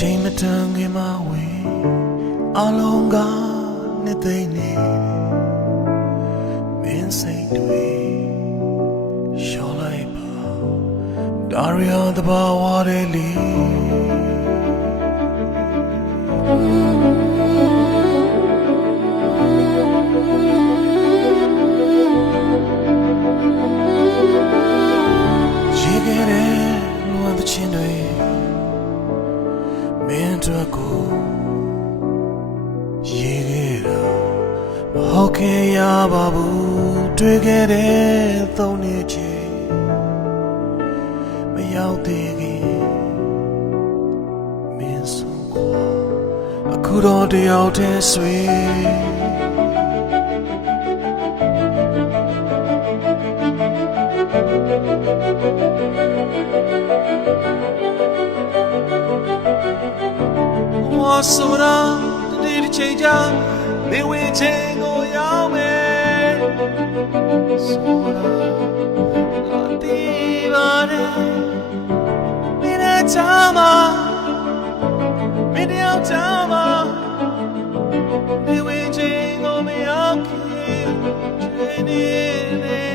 ချိန်မတန်ခင်မှာဝေအလုံးကနှစ်သိမ့်နေမင်းစိတ်တွေရှော်လိုက်ပါဒါရီယာတဘာဝတဲ့လီရေခဲ့တဲ့လွမ်းသချင်းတွေမင်းတို့ကိုရေခဲ့တာမဟုတ်ခင်ရပါဘူးတွေ့ခဲ့တဲ့သုံးနှစ်ချီမရောက်သေးခင်မင်းဆုံးကွာအခုတော့တယောက်တည်းဆွေဆိုတာဒီတစ်ချိန်ကြာနေဝင်ချိန်ကိုရောက်မယ်ဆိုတာလာတီးပါတယ်မင်းရဲ့ချာမမင်းရဲ့ချာမနေဝင်ချိန်ကိုမရောက်ခင်ချိန်နေ